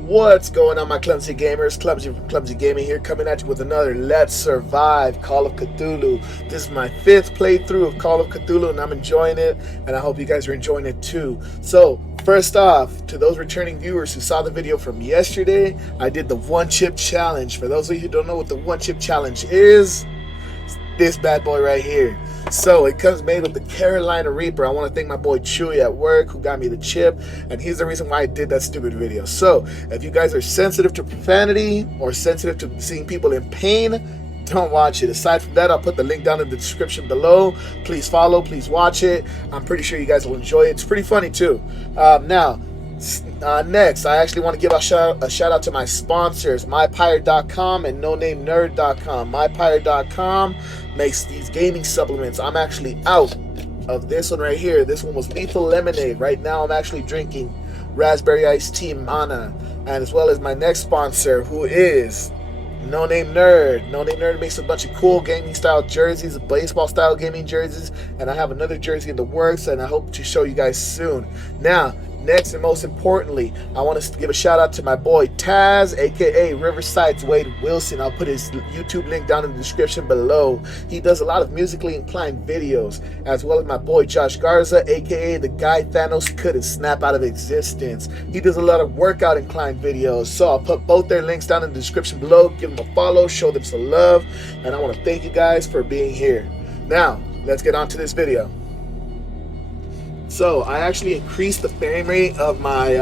What's going on, my clumsy gamers? Clumsy Gaming here, coming at you with another Let's Survive Call of Cthulhu. This is my 5th playthrough of Call of Cthulhu, and I'm enjoying it, and I hope you guys are enjoying it too. So, first off, to those returning viewers who saw the video from yesterday, I did the one chip challenge. For those of you who don't know what the one chip challenge is, this bad boy right here. So it comes made with the Carolina Reaper. I want to thank my boy Chewy at work who got me the chip, and he's the reason why I did that stupid video. So if you guys are sensitive to profanity or sensitive to seeing people in pain, don't watch it. Aside from that, I'll put the link down in the description below. Please follow, please watch it. I'm pretty sure you guys will enjoy it. It's pretty funny too. Next, I actually want to give a shout out to my sponsors, MyPirate.com and NoNameNerd.com. MyPirate.com makes these gaming supplements. I'm actually out of this one right here. This one was Lethal Lemonade. Right now, I'm actually drinking Raspberry Iced Tea Mana, and as well as my next sponsor, who is No Name Nerd. No Name Nerd makes a bunch of cool gaming style jerseys, baseball style gaming jerseys, and I have another jersey in the works, and I hope to show you guys soon. Now, next and most importantly, I want to give a shout out to my boy Taz, aka Riverside's Wade Wilson. I'll put his YouTube link down in the description below. He does a lot of musically inclined videos, as well as my boy Josh Garza, aka the guy Thanos couldn't snap out of existence. He does a lot of workout inclined videos, so I'll put both their links down in the description below. Give them a follow, show them some love, and I want to thank you guys for being here. Now, let's get on to this video. So I actually increased the frame rate of my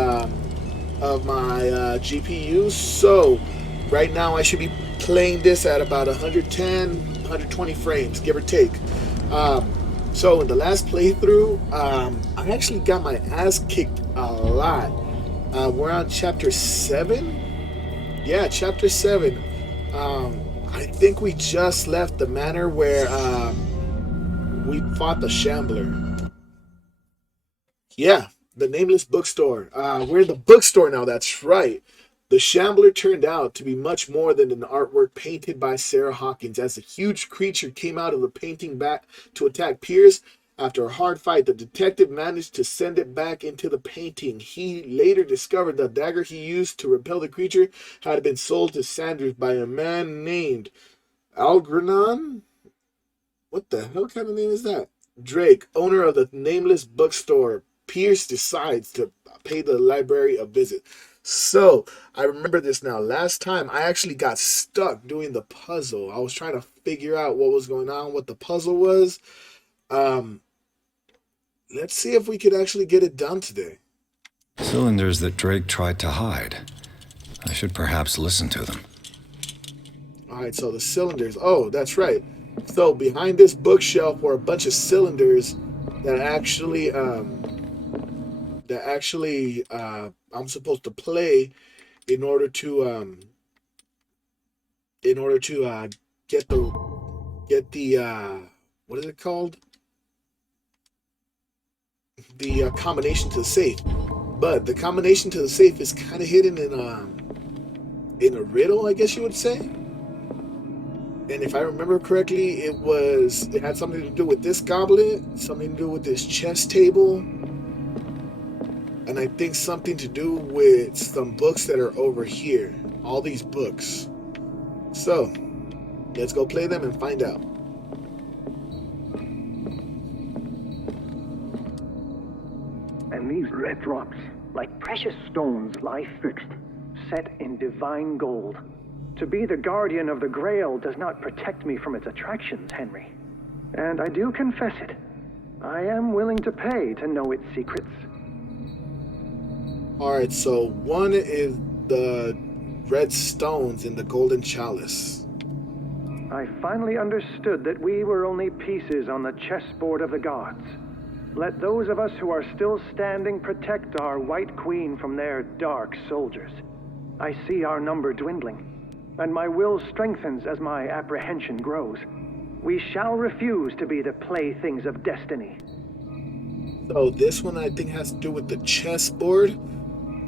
GPU. So right now I should be playing this at about 110, 120 frames, give or take. So in the last playthrough, I actually got my ass kicked a lot. We're on chapter 7. Yeah, chapter 7. I think we just left the manor where we fought the Shambler. Yeah, the Nameless Bookstore. We're in the bookstore now, that's right. The Shambler turned out to be much more than an artwork painted by Sarah Hawkins. As a huge creature came out of the painting back to attack Pierce, after a hard fight, the detective managed to send it back into the painting. He later discovered the dagger he used to repel the creature had been sold to Sanders by a man named Algernon? What the hell kind of name is that? Drake, owner of the Nameless Bookstore. Pierce decides to pay the library a visit. So, I remember this now. Last time, I actually got stuck doing the puzzle. I was trying to figure out what was going on, what the puzzle was. Let's see if we could actually get it done today. Cylinders that Drake tried to hide. I should perhaps listen to them. Alright, so the cylinders. Oh, that's right. So, behind this bookshelf were a bunch of cylinders that actually... I'm supposed to play in order to get the what is it called? The combination to the safe. But the combination to the safe is kind of hidden in a riddle, I guess you would say. And if I remember correctly, it had something to do with this goblet, something to do with this chess table, and I think something to do with some books that are over here. All these books. So, let's go play them and find out. And these red drops, like precious stones, lie fixed, set in divine gold. To be the guardian of the Grail does not protect me from its attractions, Henry. And I do confess it. I am willing to pay to know its secrets. Alright, so one is the red stones in the golden chalice. I finally understood that we were only pieces on the chessboard of the gods. Let those of us who are still standing protect our White Queen from their dark soldiers. I see our number dwindling, and my will strengthens as my apprehension grows. We shall refuse to be the playthings of destiny. So this one I think has to do with the chessboard.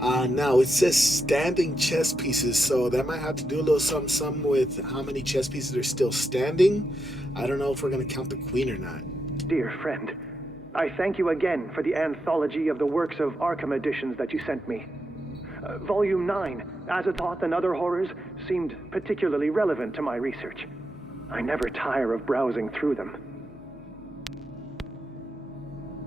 Now it says standing chess pieces, so that might have to do a little something with how many chess pieces are still standing. I don't know if we're going to count the queen or not. Dear friend, I thank you again for the anthology of the works of Arkham editions that you sent me. Volume 9, Azathoth and Other Horrors, seemed particularly relevant to my research. I never tire of browsing through them.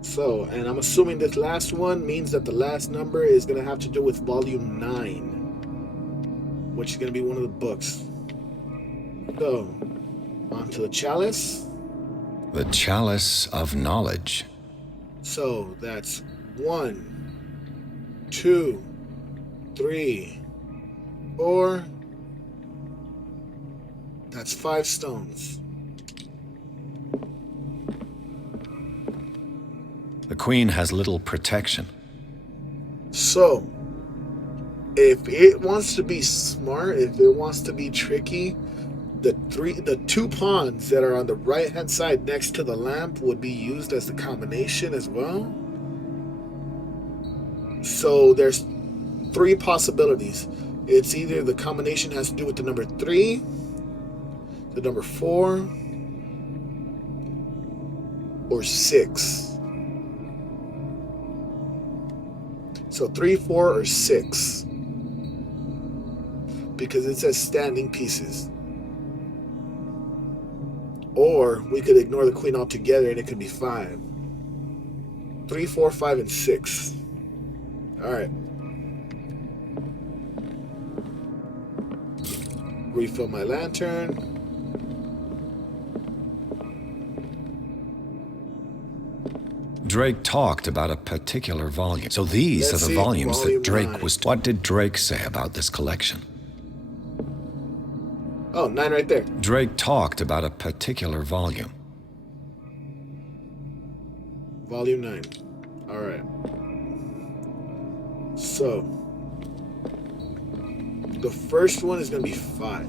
So, and I'm assuming this last one means that the last number is going to have to do with Volume 9, which is going to be one of the books. So, on to the chalice. The Chalice of Knowledge. So, that's 1, 2, 3, 4. That's 5 stones. The Queen has little protection. So, if it wants to be smart, if it wants to be tricky, the 2 pawns that are on the right hand side next to the lamp would be used as the combination as well. So there's 3 possibilities. It's either the combination has to do with the number 3, the number 4, or 6. So 3, 4, or 6. Because it says standing pieces. Or we could ignore the queen altogether and it could be 5. 3, 4, 5, and 6. Alright. Refill my lantern. Drake talked about a particular volume. So these Let's are the see, volumes volume that Drake 9. was... What did Drake say about this collection? Oh, 9 right there. Drake talked about a particular volume. Volume 9. Alright. So, the first one is going to be 5.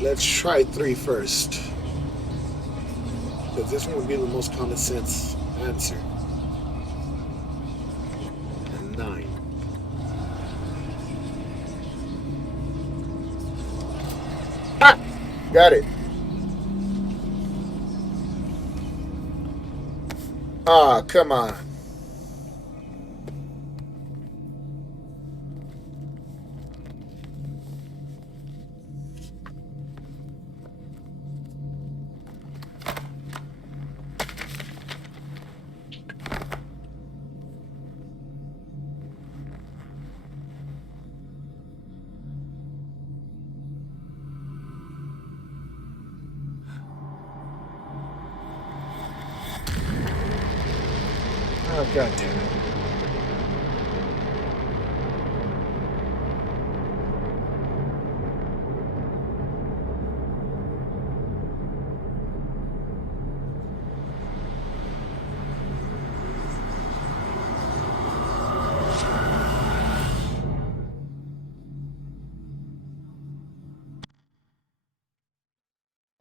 Let's try 3 first. Because this one would be the most common sense answer. And 9. Ah! Got it. Ah, come on. Oh, God damn it.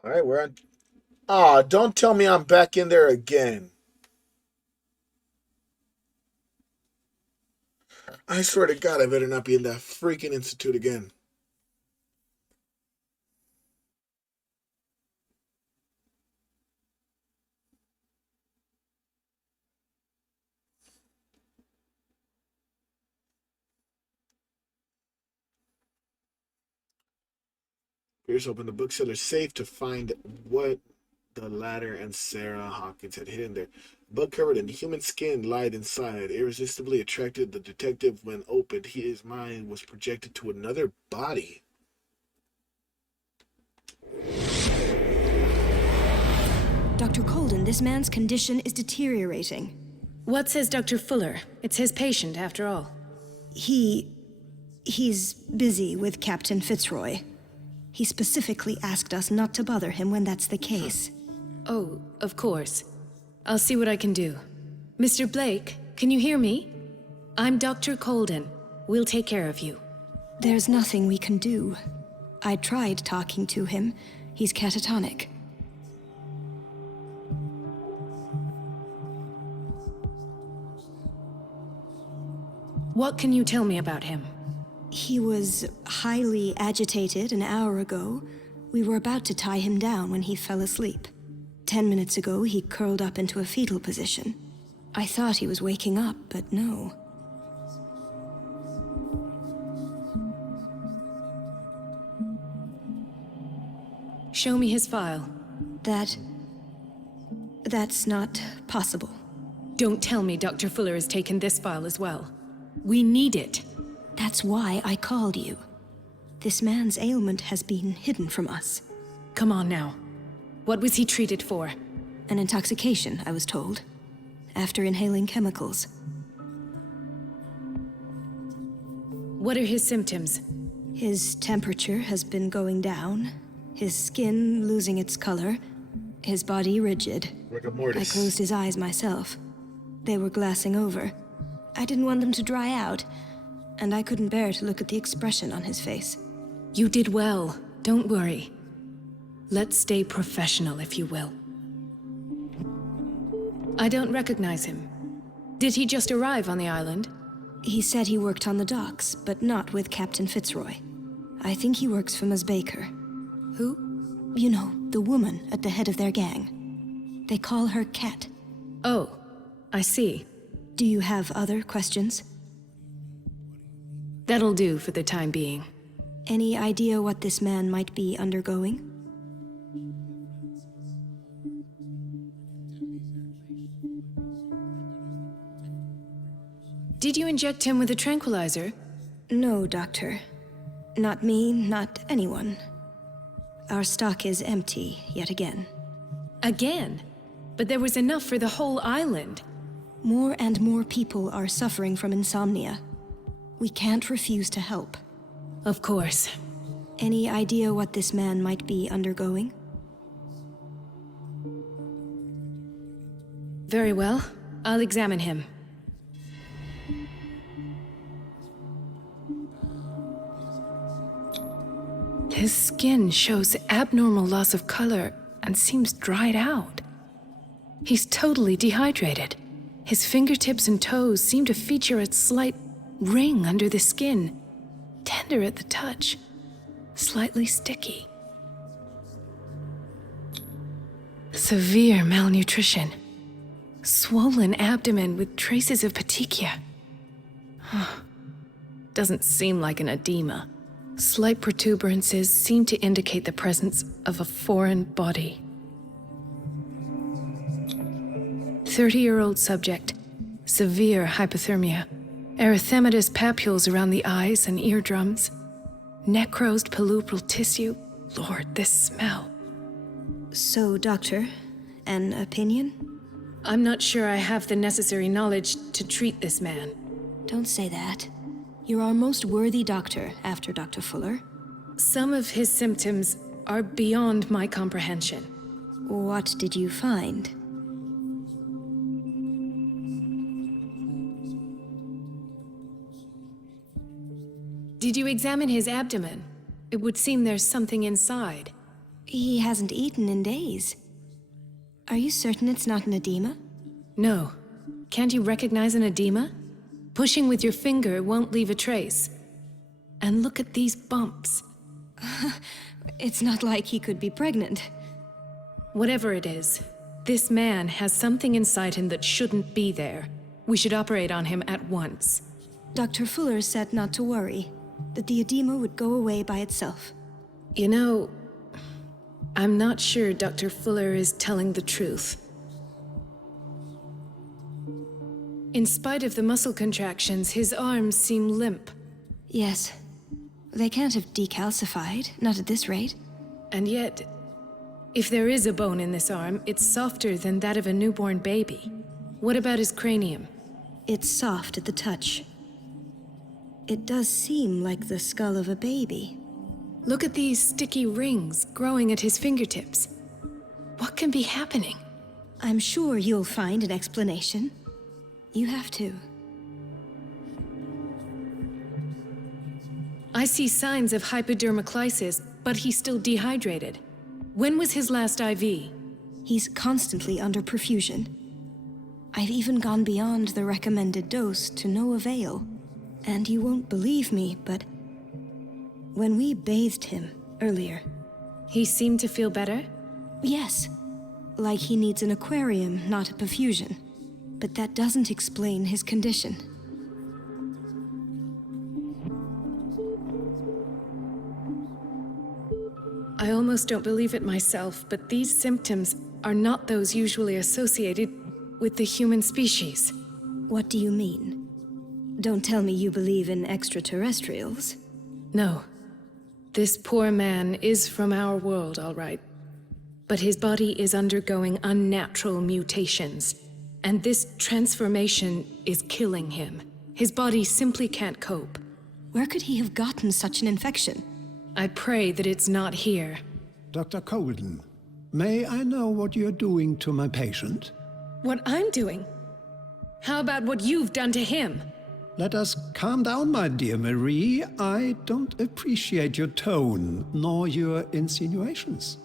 All right, we're on. Ah, don't tell me I'm back in there again. I swear to God, I better not be in that freaking institute again. Pierce opened the bookseller's safe to find what the latter and Sarah Hawkins had hidden there. The book covered in human skin lied inside. Irresistibly attracted the detective when opened. His mind was projected to another body. Dr. Colden, this man's condition is deteriorating. What says Dr. Fuller? It's his patient, after all. He's busy with Captain Fitzroy. He specifically asked us not to bother him when that's the case. Oh, of course. I'll see what I can do. Mr. Blake, can you hear me? I'm Dr. Colden. We'll take care of you. There's nothing we can do. I tried talking to him. He's catatonic. What can you tell me about him? He was highly agitated an hour ago. We were about to tie him down when he fell asleep. 10 minutes ago, he curled up into a fetal position. I thought he was waking up, but no. Show me his file. That's not possible. Don't tell me Dr. Fuller has taken this file as well. We need it. That's why I called you. This man's ailment has been hidden from us. Come on now. What was he treated for? An intoxication, I was told, after inhaling chemicals. What are his symptoms? His temperature has been going down, his skin losing its color, his body rigid. Rigor I mortis. closed his eyes myself. They were glassing over. I didn't want them to dry out, and I couldn't bear to look at the expression on his face. You did well. Don't worry. Let's stay professional, if you will. I don't recognize him. Did he just arrive on the island? He said he worked on the docks, but not with Captain Fitzroy. I think he works for Ms. Baker. Who? You know, the woman at the head of their gang. They call her Cat. Oh, I see. Do you have other questions? That'll do for the time being. Any idea what this man might be undergoing? Did you inject him with a tranquilizer? No, Doctor. Not me, not anyone. Our stock is empty, yet again. Again? But there was enough for the whole island. More and more people are suffering from insomnia. We can't refuse to help. Of course. Any idea what this man might be undergoing? Very well. I'll examine him. His skin shows abnormal loss of color and seems dried out. He's totally dehydrated. His fingertips and toes seem to feature a slight ring under the skin, tender at the touch, slightly sticky. Severe malnutrition. Swollen abdomen with traces of petechia. Doesn't seem like an edema. Slight protuberances seem to indicate the presence of a foreign body. 30-year-old subject. Severe hypothermia. Erythematous papules around the eyes and eardrums. Necrosed palpebral tissue. Lord, this smell. So, Doctor, an opinion? I'm not sure I have the necessary knowledge to treat this man. Don't say that. You're our most worthy doctor after Dr. Fuller. Some of his symptoms are beyond my comprehension. What did you find? Did you examine his abdomen? It would seem there's something inside. He hasn't eaten in days. Are you certain it's not an edema? No. Can't you recognize an edema? Pushing with your finger won't leave a trace. And look at these bumps. It's not like he could be pregnant. Whatever it is, this man has something inside him that shouldn't be there. We should operate on him at once. Dr. Fuller said not to worry, that the edema would go away by itself. You know, I'm not sure Dr. Fuller is telling the truth. In spite of the muscle contractions, his arms seem limp. Yes. They can't have decalcified, not at this rate. And yet, if there is a bone in this arm, it's softer than that of a newborn baby. What about his cranium? It's soft at the touch. It does seem like the skull of a baby. Look at these sticky rings growing at his fingertips. What can be happening? I'm sure you'll find an explanation. You have to. I see signs of hypodermoclysis, but he's still dehydrated. When was his last IV? He's constantly under perfusion. I've even gone beyond the recommended dose to no avail. And you won't believe me, but When we bathed him earlier. He seemed to feel better? Yes. Like he needs an aquarium, not a perfusion. But that doesn't explain his condition. I almost don't believe it myself, but these symptoms are not those usually associated with the human species. What do you mean? Don't tell me you believe in extraterrestrials. No. This poor man is from our world, all right. But his body is undergoing unnatural mutations, and this transformation is killing him. His body simply can't cope. Where could he have gotten such an infection? I pray that it's not here. Dr. Colden, may I know what you're doing to my patient? What I'm doing? How about what you've done to him? Let us calm down, my dear Marie. I don't appreciate your tone, nor your insinuations.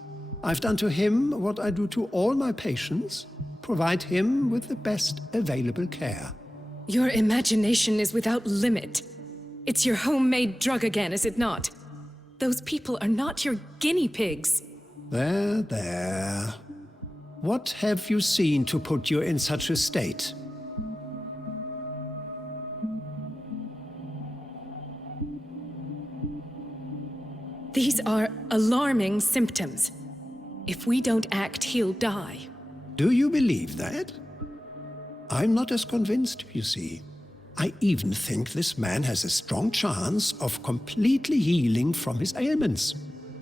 I've done to him what I do to all my patients, provide him with the best available care. Your imagination is without limit. It's your homemade drug again, is it not? Those people are not your guinea pigs. There, there. What have you seen to put you in such a state? These are alarming symptoms. If we don't act, he'll die. Do you believe that? I'm not as convinced, you see. I even think this man has a strong chance of completely healing from his ailments.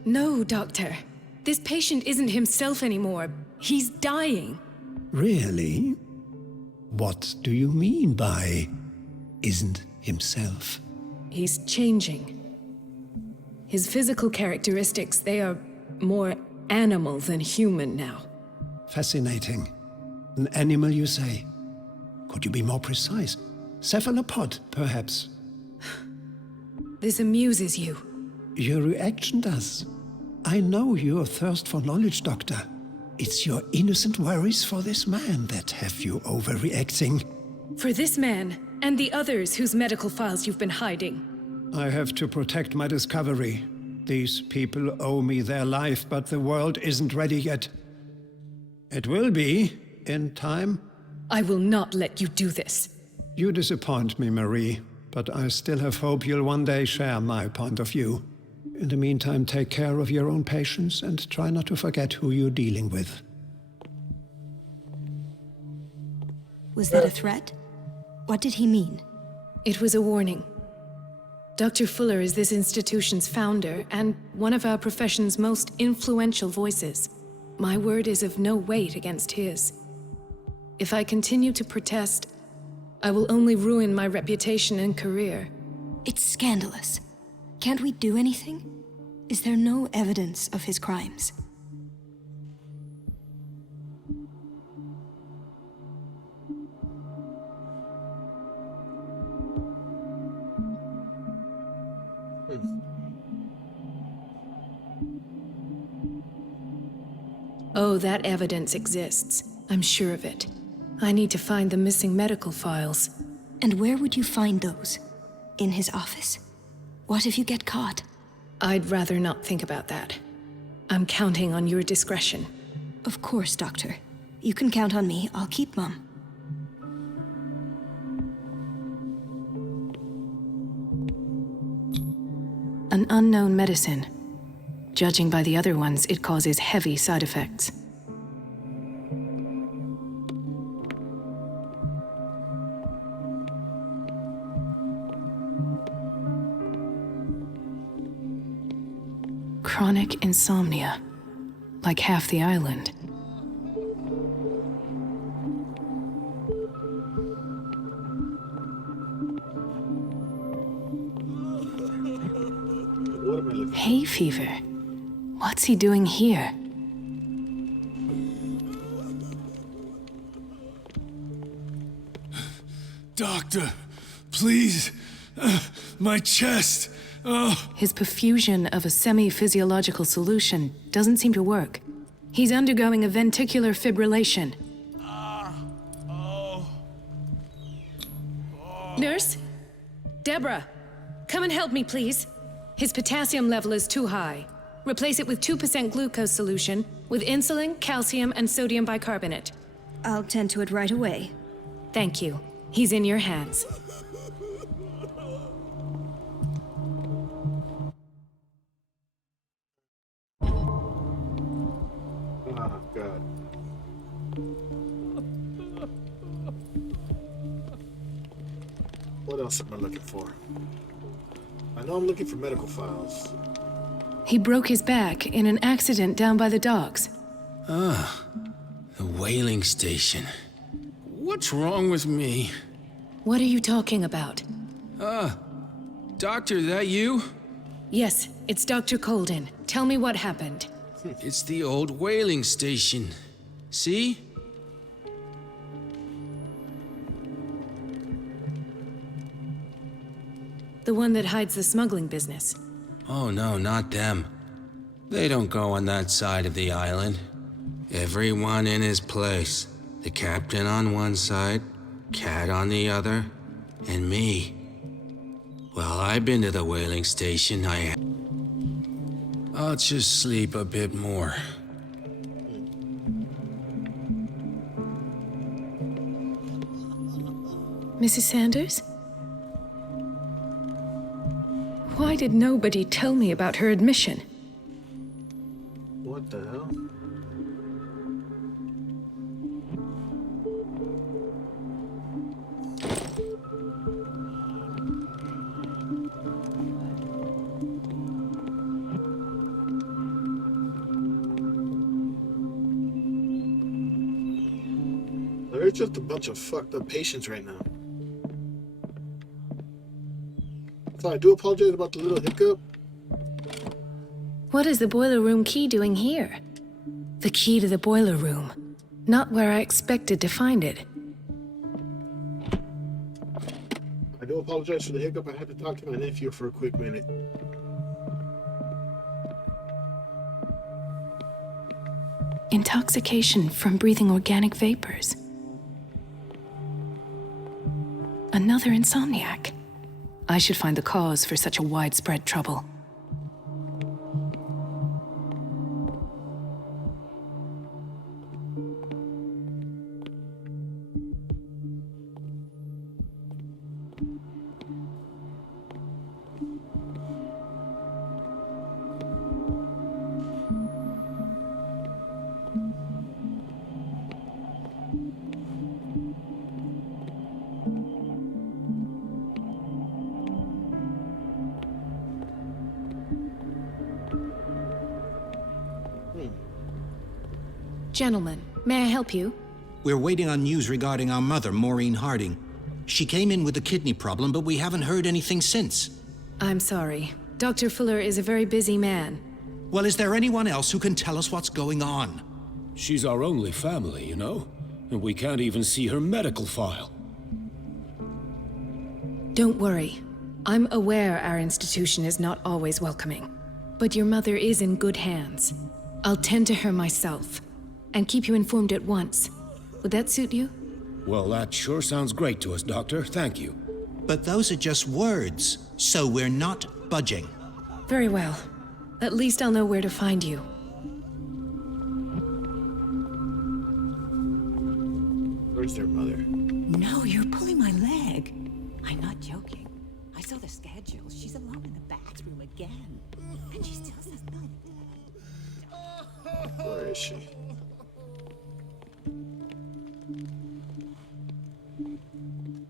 No, Doctor. This patient isn't himself anymore. He's dying. Really? What do you mean by isn't himself? He's changing. His physical characteristics, they are more animal than human now. Fascinating. An animal, you say? Could you be more precise? Cephalopod, perhaps? This amuses you. Your reaction does. I know your thirst for knowledge, Doctor. It's your innocent worries for this man that have you overreacting. For this man, and the others whose medical files you've been hiding. I have to protect my discovery. These people owe me their life, but the world isn't ready yet. It will be, in time. I will not let you do this. You disappoint me, Marie, but I still have hope you'll one day share my point of view. In the meantime, take care of your own patients and try not to forget who you're dealing with. Was that a threat? What did he mean? It was a warning. Dr. Fuller is this institution's founder and one of our profession's most influential voices. My word is of no weight against his. If I continue to protest, I will only ruin my reputation and career. It's scandalous. Can't we do anything? Is there no evidence of his crimes? Oh, that evidence exists. I'm sure of it. I need to find the missing medical files. And where would you find those? In his office? What if you get caught? I'd rather not think about that. I'm counting on your discretion. Of course, Doctor. You can count on me. I'll keep Mum. An unknown medicine. Judging by the other ones, it causes heavy side effects. Chronic insomnia. Like half the island. Hay fever. What's he doing here? Doctor, please. My chest. Oh. His perfusion of a semi-physiological solution doesn't seem to work. He's undergoing a ventricular fibrillation. Nurse? Deborah, come and help me, please. His potassium level is too high. Replace it with 2% glucose solution with insulin, calcium, and sodium bicarbonate. I'll tend to it right away. Thank you. He's in your hands. Oh, God. What else am I looking for? I know I'm looking for medical files. He broke his back in an accident down by the docks. Ah, the whaling station. What's wrong with me? What are you talking about? Doctor, that you? Yes, it's Dr. Colden. Tell me what happened. It's the old whaling station. See? The one that hides the smuggling business. Oh no, not them. They don't go on that side of the island. Everyone in his place. The captain on one side, Cat on the other, and me. Well, I've been to the whaling station. I'll just sleep a bit more. Mrs. Sanders? Why did nobody tell me about her admission? What the hell? There's just a bunch of fucked up patients right now. So I do apologize about the little hiccup. What is the boiler room key doing here? The key to the boiler room. Not where I expected to find it. I do apologize for the hiccup. I had to talk to my nephew for a quick minute. Intoxication from breathing organic vapors. Another insomniac. I should find the cause for such a widespread trouble. Gentlemen, may I help you? We're waiting on news regarding our mother, Maureen Harding. She came in with a kidney problem, but we haven't heard anything since. I'm sorry. Dr. Fuller is a very busy man. Well, is there anyone else who can tell us what's going on? She's our only family, you know? And we can't even see her medical file. Don't worry. I'm aware our institution is not always welcoming. But your mother is in good hands. I'll tend to her myself. And keep you informed at once. Would that suit you? Well, that sure sounds great to us, Doctor. Thank you. But those are just words, so we're not budging. Very well. At least I'll know where to find you. Where's their mother? No, you're pulling my leg. I'm not joking. I saw the schedule. She's alone in the bathroom again. And she still says no. Where is she?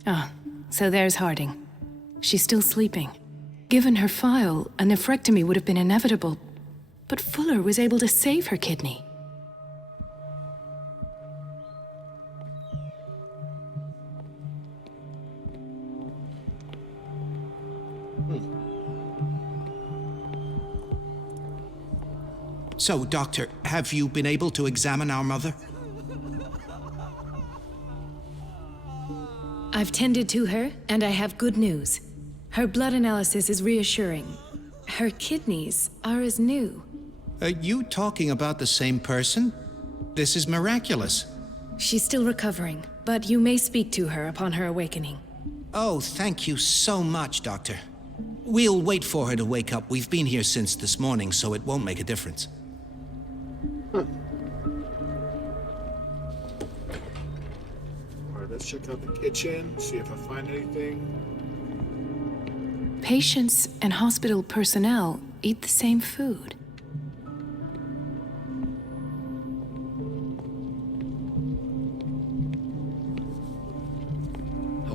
Ah, so there's Harding. She's still sleeping. Given her file, a nephrectomy would have been inevitable. But Fuller was able to save her kidney. So, Doctor, have you been able to examine our mother? I've tended to her, and I have good news. Her blood analysis is reassuring. Her kidneys are as new. Are you talking about the same person? This is miraculous. She's still recovering, but you may speak to her upon her awakening. Oh, thank you so much, Doctor. We'll wait for her to wake up. We've been here since this morning, so it won't make a difference. Alright, let's check out the kitchen, see if I find anything. Patients and hospital personnel eat the same food.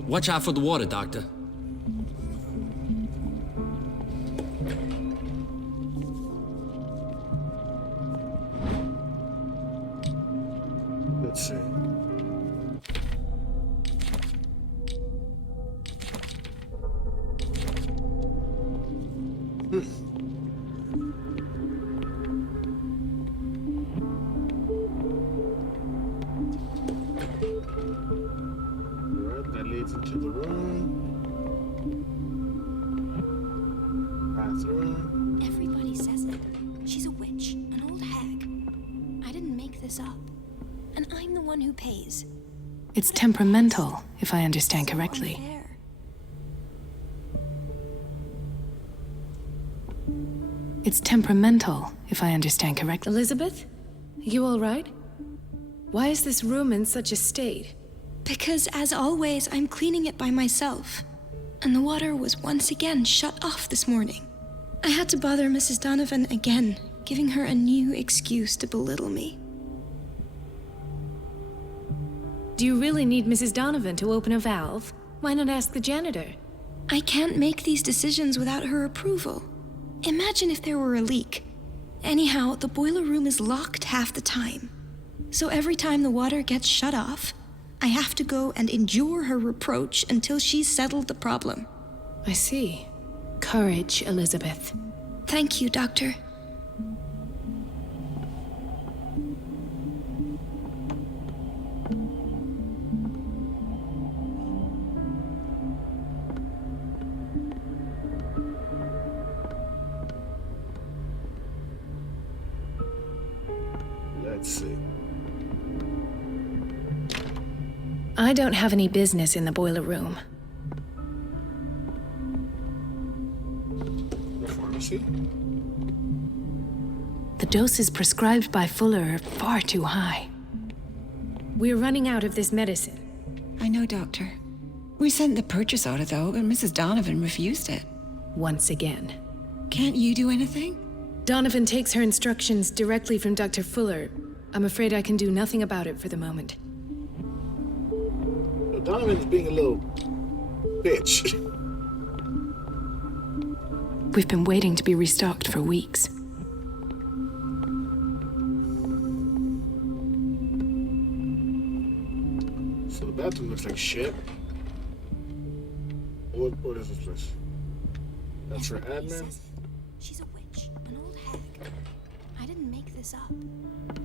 Watch out for the water, Doctor. Let's see. Alright, that leads into the room. Bathroom. Everybody says it. She's a witch, an old hag. I didn't make this up. And I'm the one who pays. It's temperamental, if I understand correctly. Unfair. It's temperamental, if I understand correctly. Elizabeth? You all right? Why is this room in such a state? Because, as always, I'm cleaning it by myself. And the water was once again shut off this morning. I had to bother Mrs. Donovan again, giving her a new excuse to belittle me. Do you really need Mrs. Donovan to open a valve? Why not ask the janitor? I can't make these decisions without her approval. Imagine if there were a leak. Anyhow, the boiler room is locked half the time. So every time the water gets shut off, I have to go and endure her reproach until she's settled the problem. I see. Courage, Elizabeth. Thank you, Doctor. Let's see. I don't have any business in the boiler room. The pharmacy? The doses prescribed by Fuller are far too high. We're running out of this medicine. I know, Doctor. We sent the purchase order, though, and Mrs. Donovan refused it. Once again. Can't you do anything? Donovan takes her instructions directly from Dr. Fuller. I'm afraid I can do nothing about it for the moment. Donovan's being a little bitch. We've been waiting to be restocked for weeks. So the bathroom looks like shit. What is this place? That's for admin? She's a witch, an old hag. I didn't make this up.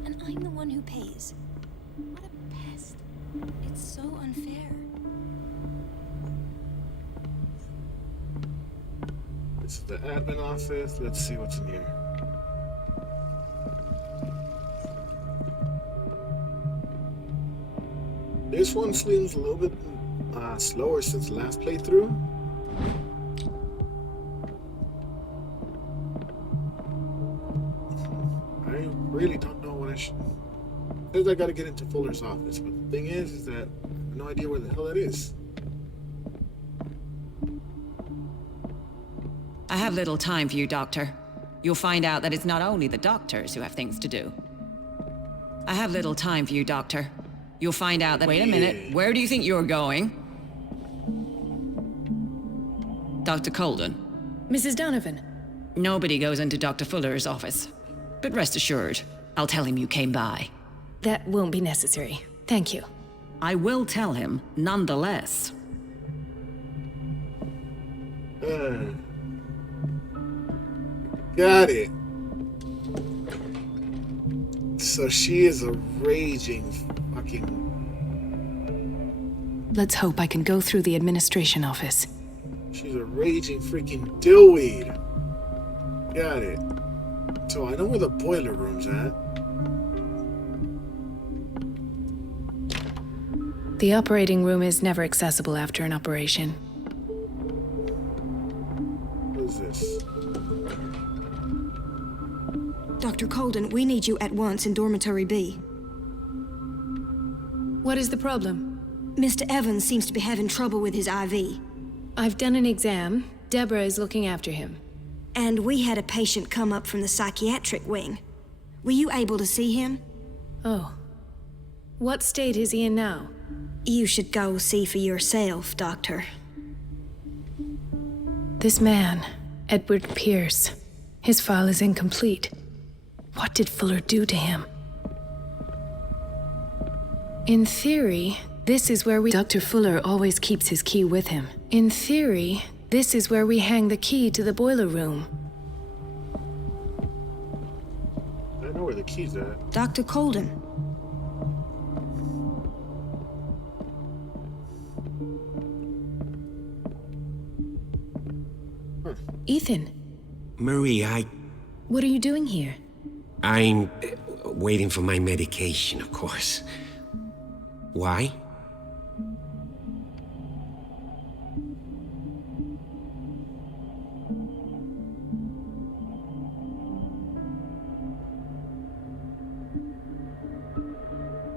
And I'm the one who pays. What a pest. It's so unfair. This is the admin office. Let's see what's in here. This one seems a little bit slower since the last playthrough. I really don't know what I should... Says I gotta get into Fuller's office, but the thing is that I have no idea where the hell that is. I have little time for you, Doctor. You'll find out that it's not only the doctors who have things to do. I have little time for you, Doctor. You'll find out that... Wait a minute. Where do you think you're going? Dr. Colden. Mrs. Donovan. Nobody goes into Dr. Fuller's office. But rest assured, I'll tell him you came by. That won't be necessary. Thank you. I will tell him, nonetheless. Got it. So she is a raging fucking... Let's hope I can go through the administration office. She's a raging freaking dillweed. Got it. So I know where the boiler room's at. The operating room is never accessible after an operation. Dr. Colden, we need you at once in Dormitory B. What is the problem? Mr. Evans seems to be having trouble with his IV. I've done an exam. Deborah is looking after him. And we had a patient come up from the psychiatric wing. Were you able to see him? Oh. What state is he in now? You should go see for yourself, Doctor. This man, Edward Pierce, his file is incomplete. What did Fuller do to him? In theory, this is where Dr. Fuller always keeps his key with him. In theory, this is where we hang the key to the boiler room. I know where the key's at. Dr. Colden. Ethan, Marie, what are you doing here? I'm waiting for my medication, of course. Why?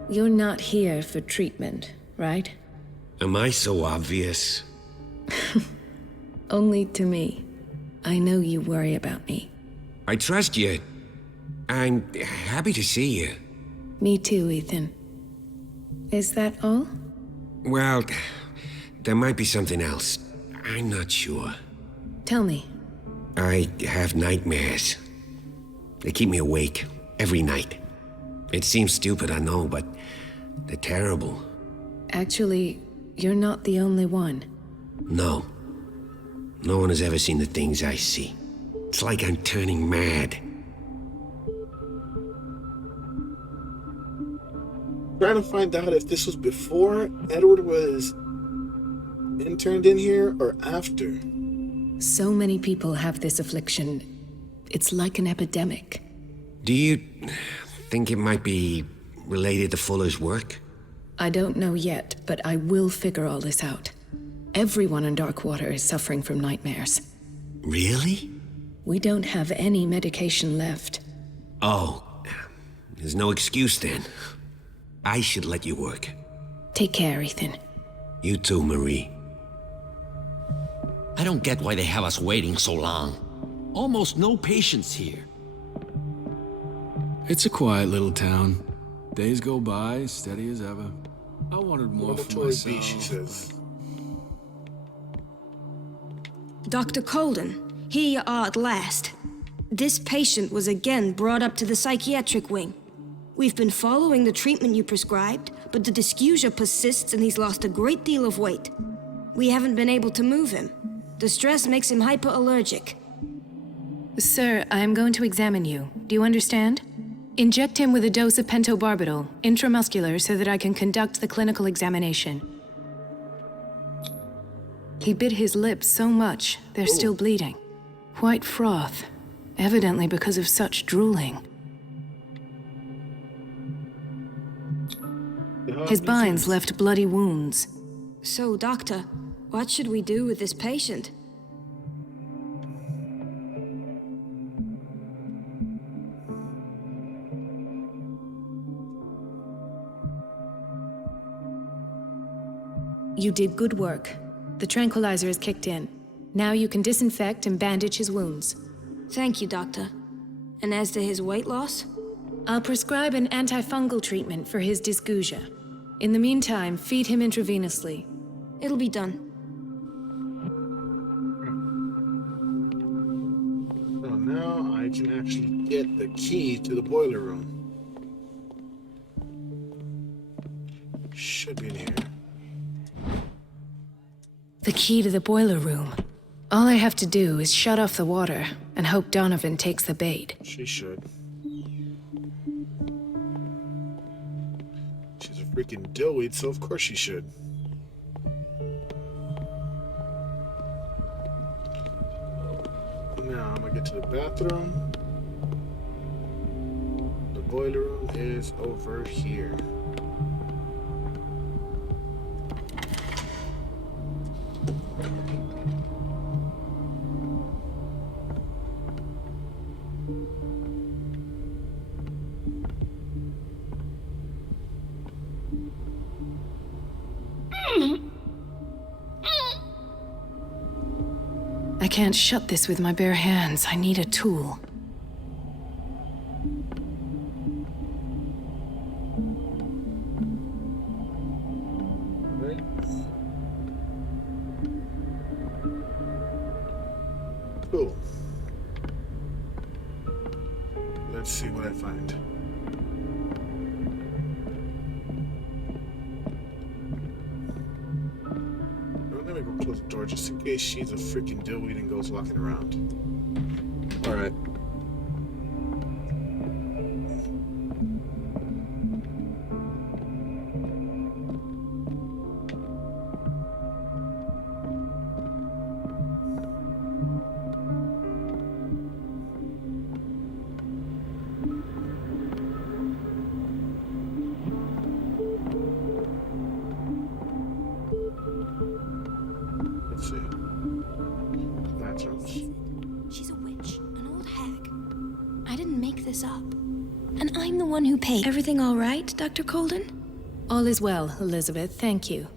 You're not here for treatment, right? Am I so obvious? Only to me. I know you worry about me. I trust you. I'm happy to see you. Me too, Ethan. Is that all? Well, there might be something else. I'm not sure. Tell me. I have nightmares. They keep me awake every night. It seems stupid, I know, but they're terrible. Actually, you're not the only one. No. No one has ever seen the things I see. It's like I'm turning mad. Trying to find out if this was before Edward was interned in here or after. So many people have this affliction. It's like an epidemic. Do you think it might be related to Fuller's work? I don't know yet, but I will figure all this out. Everyone in Darkwater is suffering from nightmares. Really? We don't have any medication left. Oh, there's no excuse then. I should let you work. Take care, Ethan. You too, Marie. I don't get why they have us waiting so long. Almost no patients here. It's a quiet little town. Days go by, steady as ever. I wanted more for Dormitory myself. B, she says. Dr. Colden, here you are at last. This patient was again brought up to the psychiatric wing. We've been following the treatment you prescribed, but the dysgeusia persists and he's lost a great deal of weight. We haven't been able to move him. The stress makes him hyperallergic. Sir, I am going to examine you. Do you understand? Inject him with a dose of pentobarbital, intramuscular, so that I can conduct the clinical examination. He bit his lips so much, they're still bleeding. White froth, evidently because of such drooling. His binds left bloody wounds. So, Doctor, what should we do with this patient? You did good work. The tranquilizer is kicked in. Now you can disinfect and bandage his wounds. Thank you, Doctor. And as to his weight loss? I'll prescribe an antifungal treatment for his dysgeusia. In the meantime, feed him intravenously. It'll be done. So now I can actually get the key to the boiler room. Should be in here. The key to the boiler room. All I have to do is shut off the water and hope Donovan takes the bait. She should. She's a freaking dillweed, so of course she should. Now I'm gonna get to the bathroom. The boiler room is over here. can't shut this with my bare hands. I need a tool. Cool. Let's see what I find. Let me go close the door just in case she's a freaking dillweed and goes walking around. Alright. Let's see. Bathrooms. She's a witch, an old hag. I didn't make this up. And I'm the one who paid. Everything all right, Dr. Colden? All is well, Elizabeth, thank you.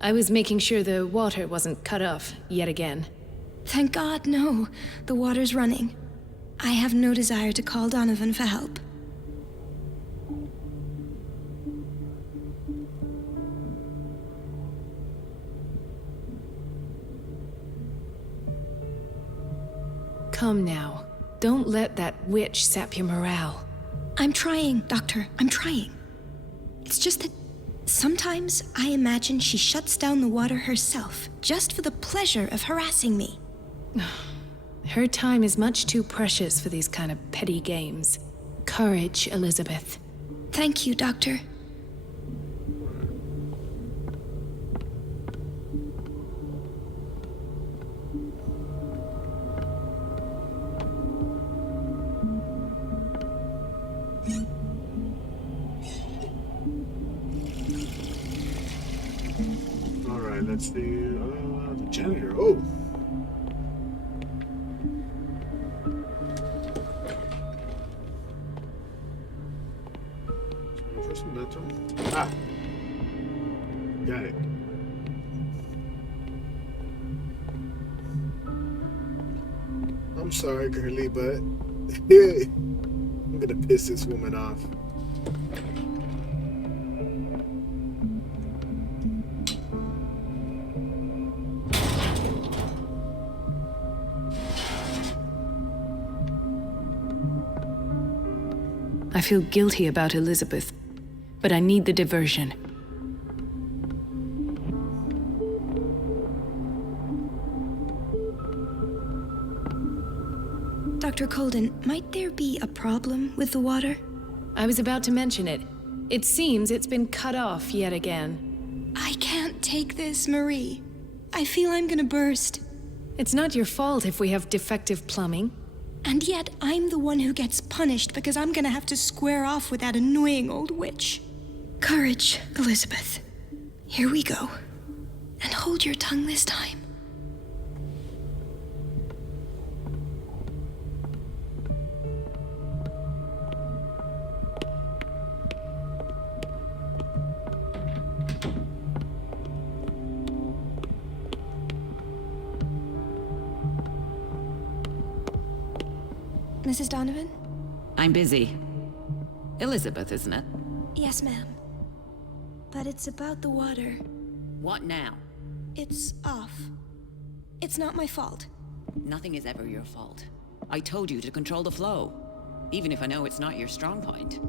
I was making sure the water wasn't cut off yet again. Thank God, no. The water's running. I have no desire to call Donovan for help. Come now. Don't let that witch sap your morale. I'm trying, Doctor. I'm trying. It's just that sometimes I imagine she shuts down the water herself, just for the pleasure of harassing me. Her time is much too precious for these kind of petty games. Courage, Elizabeth. Thank you, Doctor. Alright, that's the janitor. Oh! Ah! Got it. I'm sorry, girly, but I'm gonna piss this woman off. I feel guilty about Elizabeth, but I need the diversion. Dr. Colden, might there be a problem with the water? I was about to mention it. It seems it's been cut off yet again. I can't take this, Marie. I feel I'm gonna burst. It's not your fault if we have defective plumbing. And yet, I'm the one who gets punished because I'm gonna have to square off with that annoying old witch. Courage, Elizabeth. Here we go. And hold your tongue this time. Mrs. Donovan? I'm busy. Elizabeth, isn't it? Yes, ma'am. But it's about the water. What now? It's off. It's not my fault. Nothing is ever your fault. I told you to control the flow, even if I know it's not your strong point.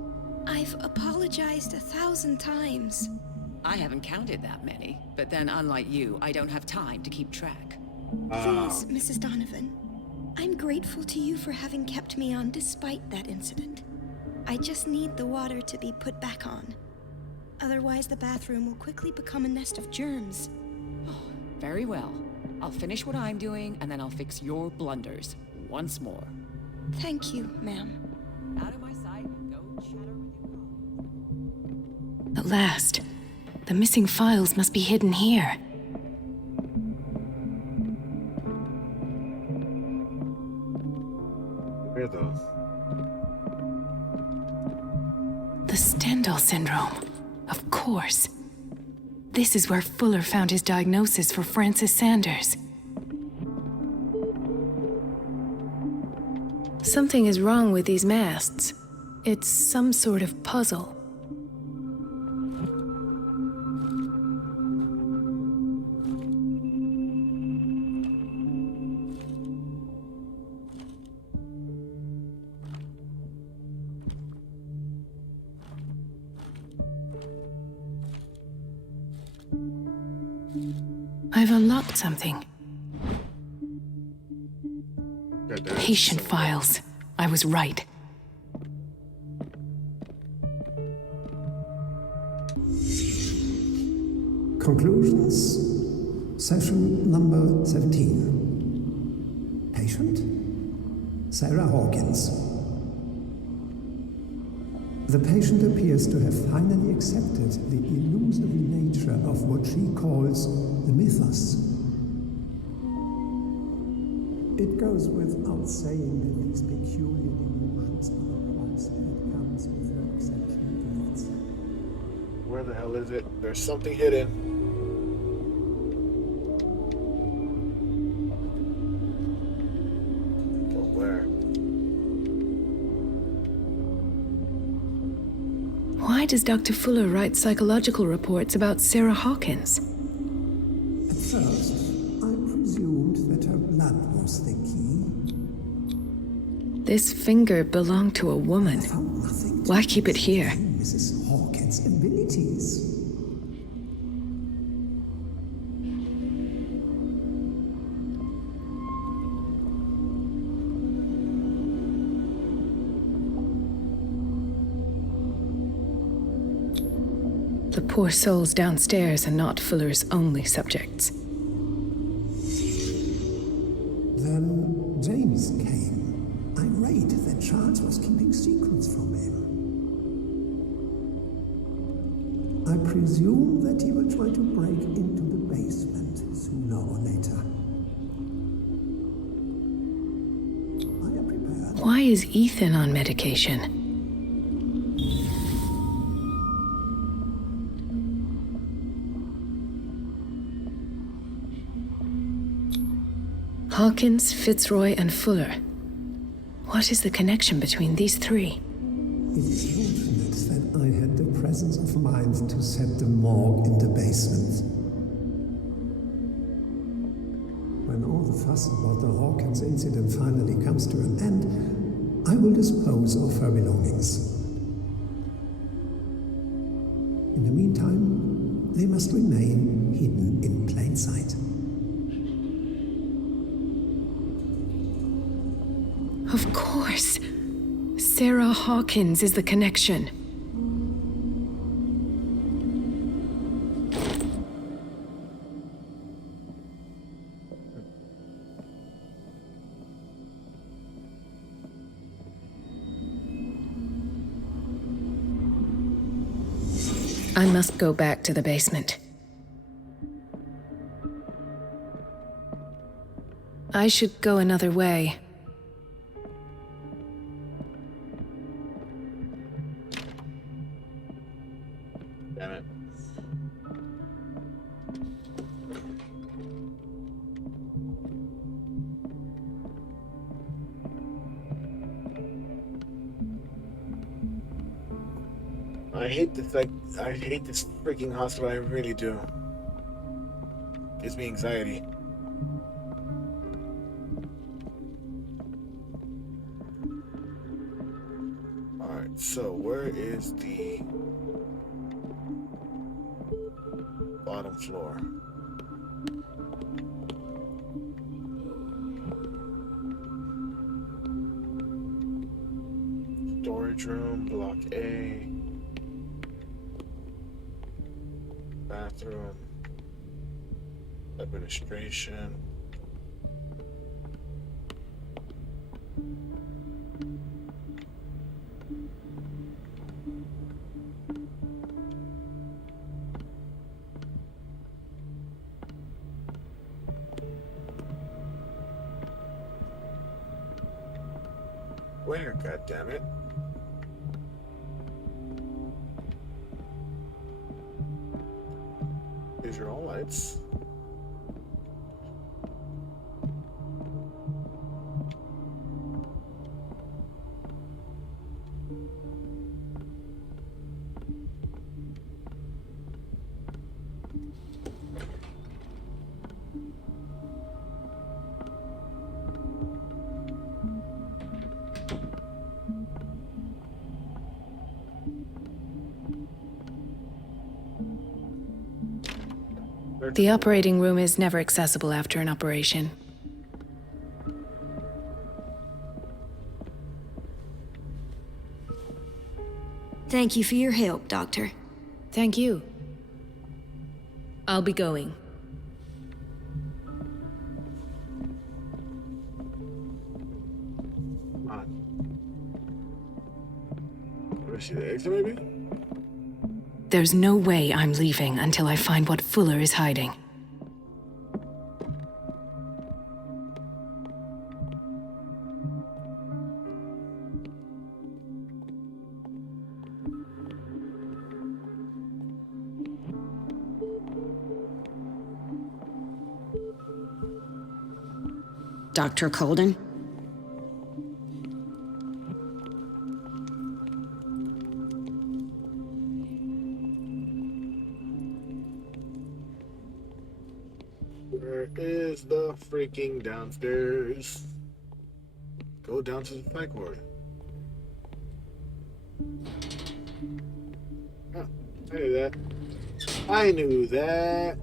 I've apologized 1,000 times. I haven't counted that many, but then unlike you, I don't have time to keep track. Please, Mrs. Donovan. I'm grateful to you for having kept me on despite that incident. I just need the water to be put back on. Otherwise, the bathroom will quickly become a nest of germs. Oh, very well. I'll finish what I'm doing, and then I'll fix your blunders once more. Thank you, ma'am. Out of my sight, go chatter with your... At last. The missing files must be hidden here. Where though? The Stendhal syndrome. Of course. This is where Fuller found his diagnosis for Francis Sanders. Something is wrong with these masts. It's some sort of puzzle. I've unlocked something. Patient files. I was right. Conclusions. Session number 17. Patient? Sarah Hawkins. The patient appears to have finally accepted the illusory nature of what she calls the mythos. It goes without saying that these peculiar delusions are the price that comes with her exceptional gifts. Where the hell is it? There's something hidden. But where? Why does Dr. Fuller write psychological reports about Sarah Hawkins? At first, I presumed that her blood was the key. This finger belonged to a woman. Why keep it here? Mrs. Hawkins' abilities. The poor souls downstairs are not Fuller's only subjects. Then James came, irate that Charles was keeping secrets from him. I presume that he will try to break into the basement sooner or later. I am prepared. Why is Ethan on medication? Hawkins, Fitzroy, and Fuller. What is the connection between these three? It is fortunate that I had the presence of mind to set the morgue in the basement. When all the fuss about the Hawkins incident finally comes to an end, I will dispose of her belongings. In the meantime, they must remain hidden in plain sight. Of course. Sarah Hawkins is the connection. I must go back to the basement. I should go another way. Damn it. I hate this freaking hospital, I really do. Gives me anxiety. Alright, so where is the bottom floor? Storage room, block A. Bathroom. Administration. Where, goddammit? These are all lights. The operating room is never accessible after an operation. Thank you for your help, Doctor. Thank you. I'll be going. Where's she? The exit, maybe? There's no way I'm leaving until I find what Fuller is hiding. Dr. Colden? Where is the freaking downstairs? Go down to the psych ward. Oh, I knew that. I knew that.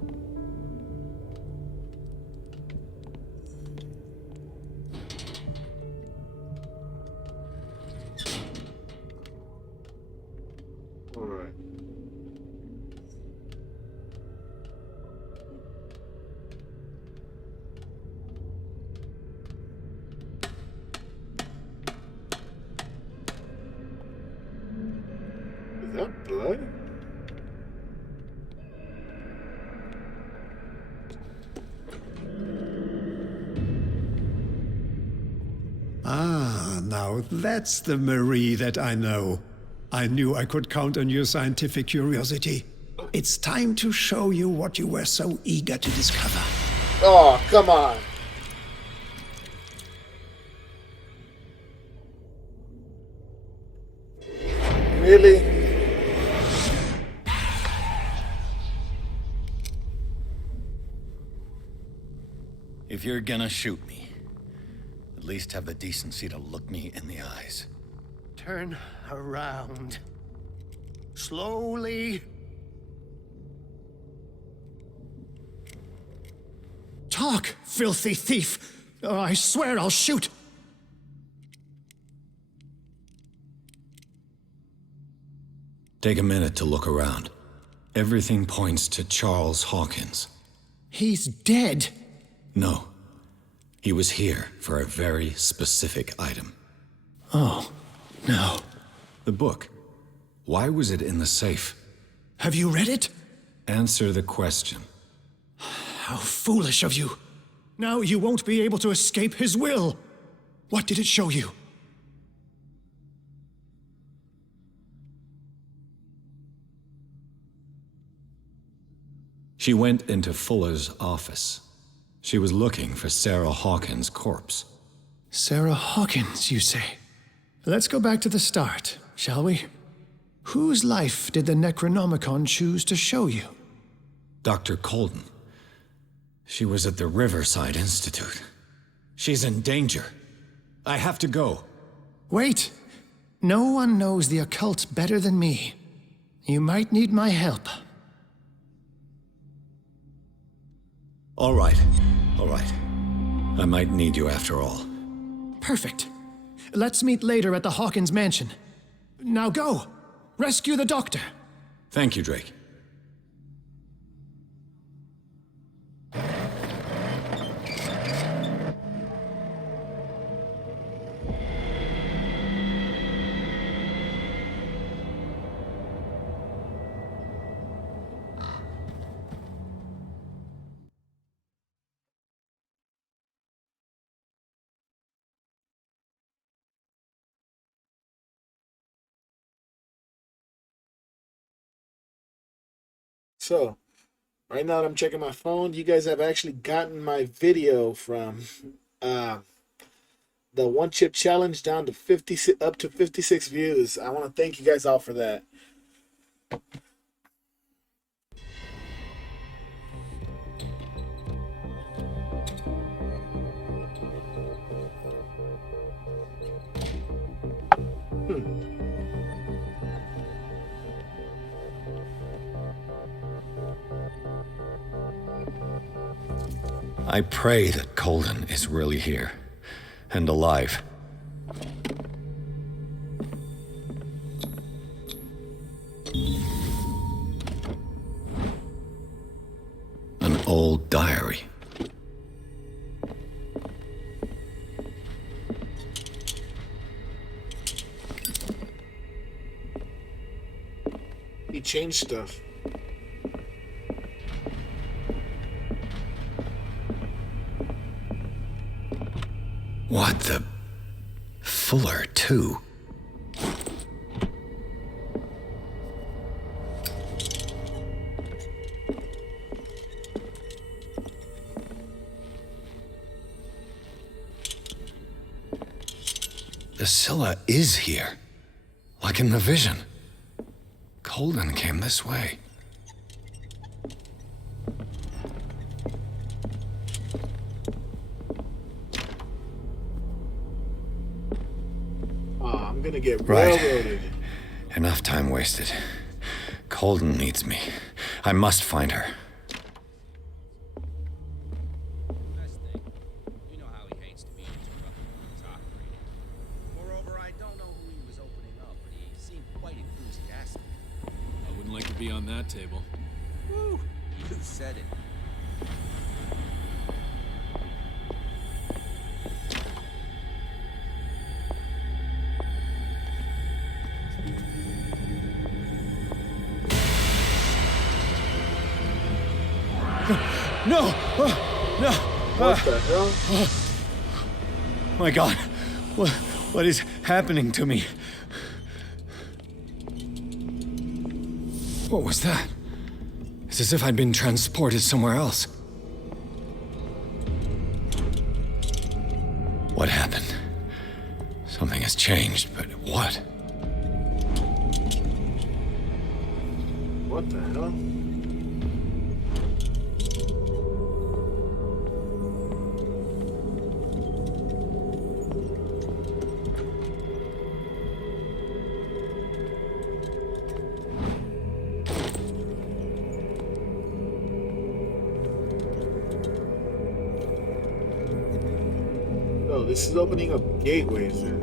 Alright. Is that blood? Ah, now that's the Marie that I know. I knew I could count on your scientific curiosity. It's time to show you what you were so eager to discover. Oh, come on. Really? If you're gonna shoot me, at least have the decency to look me in the eyes. Turn around. Slowly. Talk, filthy thief! Or I swear I'll shoot! Take a minute to look around. Everything points to Charles Hawkins. He's dead. No. He was here for a very specific item. Oh, no. The book. Why was it in the safe? Have you read it? Answer the question. How foolish of you. Now you won't be able to escape his will. What did it show you? She went into Fuller's office. She was looking for Sarah Hawkins' corpse. Sarah Hawkins, you say? Let's go back to the start, shall we? Whose life did the Necronomicon choose to show you? Dr. Colden. She was at the Riverside Institute. She's in danger. I have to go. Wait. No one knows the occult better than me. You might need my help. All right. All right. I might need you after all. Perfect. Let's meet later at the Hawkins mansion. Now go. Rescue the doctor. Thank you, Drake. So, right now that I'm checking my phone, you guys have actually gotten my video from the one chip challenge down to 50, up to 56 views. I want to thank you guys all for that. I pray that Colden is really here. And alive. An old diary. He changed stuff. What the... Fuller, too. Scylla is here. Like in the vision. Colden came this way. I'm gonna get Right. railroaded. Enough time wasted. Colden needs me. I must find her. I wouldn't like to be on that table. Woo! You said it. No! No! What the hell? My God! What is happening to me? What was that? It's as if I'd been transported somewhere else. What happened? Something has changed, but what? What the hell? Oh, this is opening up gateways then.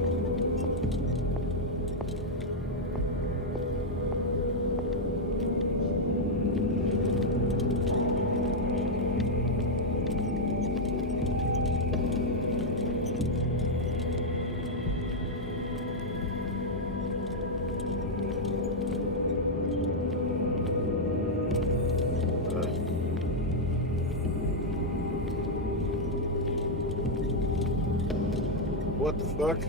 What the fuck?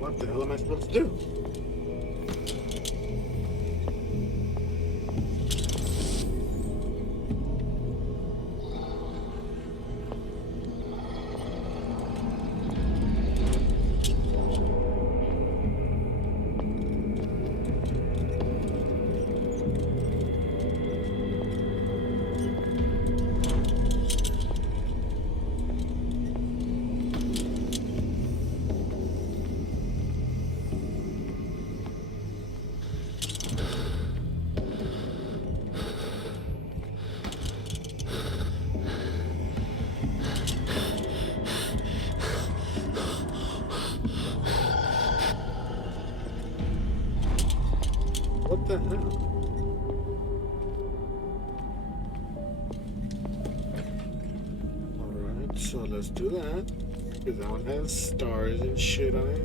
What the hell am I supposed to do? What the hell? Alright, so let's do that. Because that one has stars and shit on it.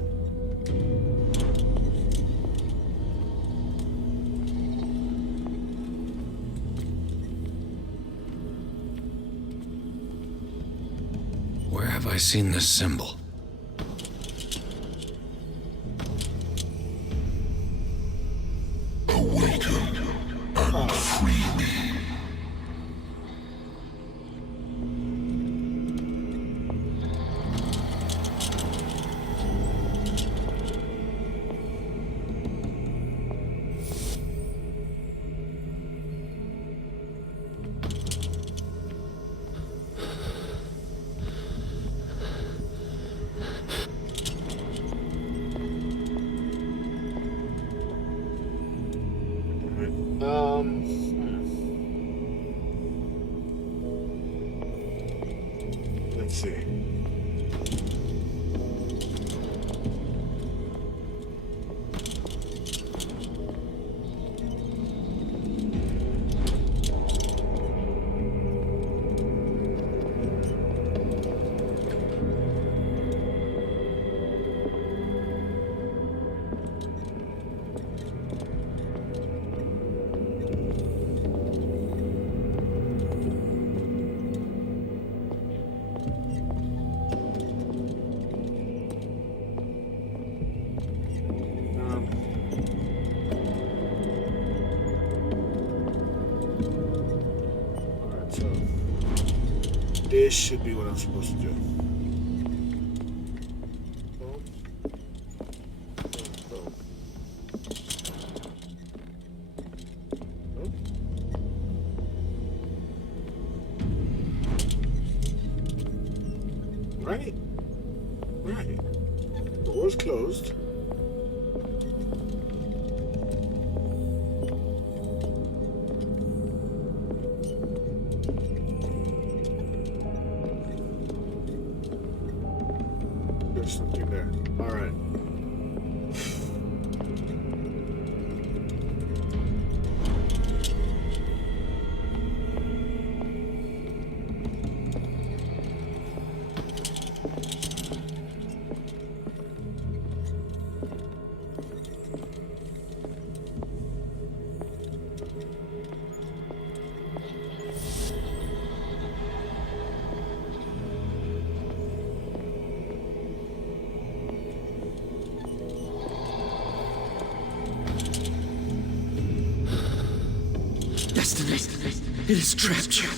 Where have I seen this symbol? Let's see. This should be what I'm supposed to do. Boom. Boom. Boom. Right. Right. Door's closed. There's something there. All right. Destiny, it is trapped you.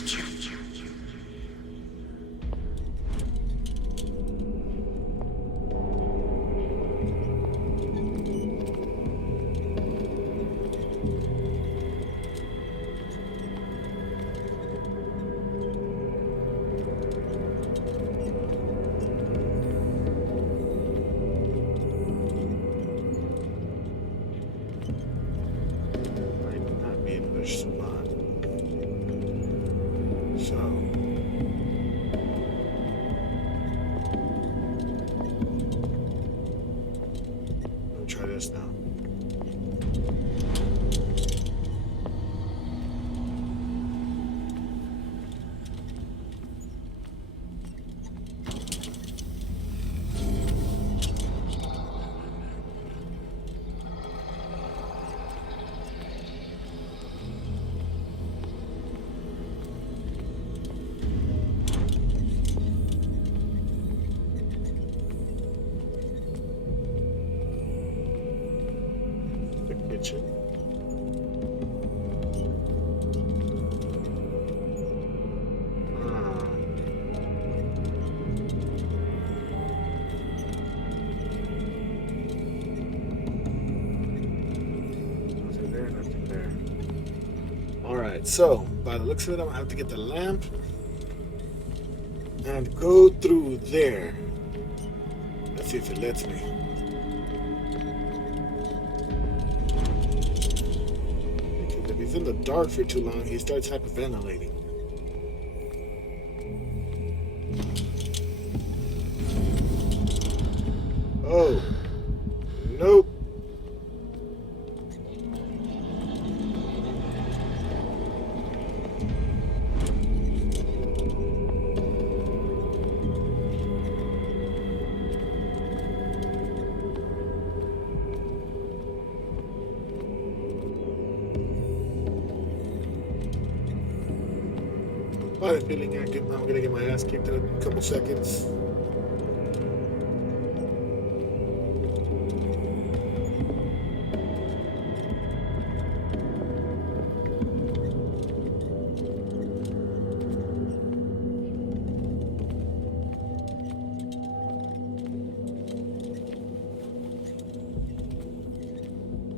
Might not be able to survive. So. I'll try this now. The kitchen. Nothing there, nothing there. Alright, so by the looks of it, I'm gonna have to get the lamp and go through there. Let's see if it lets me. Because if he's in the dark for too long, he starts hyperventilating. Oh. Nope. I have a feeling I'm gonna get my ass kicked in a couple seconds.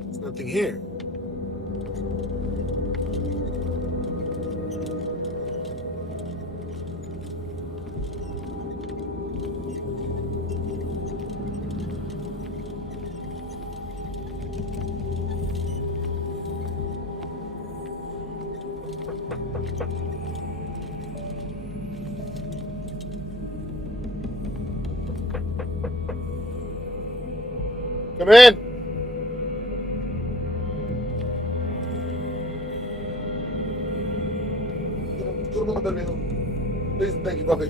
There's nothing here. Come in. Please, thank you, puppy.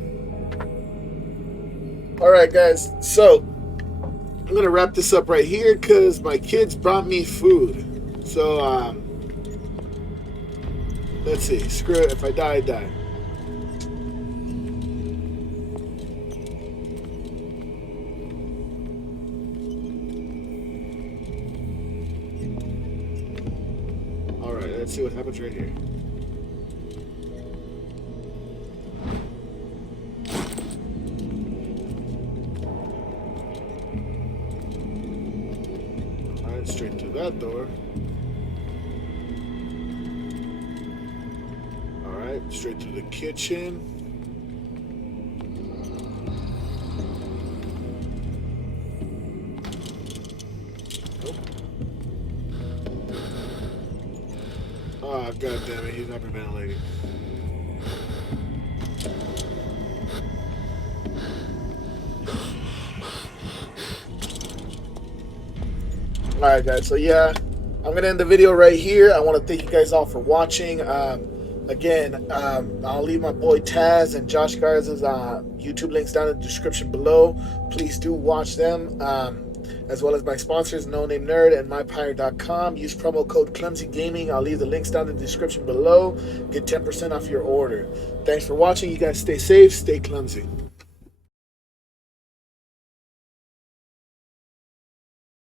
All right, guys. So I'm gonna wrap this up right here because my kids brought me food. So let's see. Screw it. If I die, I die. All right. Let's see what happens right here. Straight to that door. Alright, straight to the kitchen. Nope. Oh, god damn it, he's hyperventilating. Alright guys, so yeah, I'm going to end the video right here. I want to thank you guys all for watching. Again, I'll leave my boy Taz and Josh Garza's YouTube links down in the description below. Please do watch them, as well as my sponsors, No Name Nerd and MyPire.com. Use promo code ClumsyGaming. I'll leave the links down in the description below. Get 10% off your order. Thanks for watching. You guys stay safe, stay clumsy.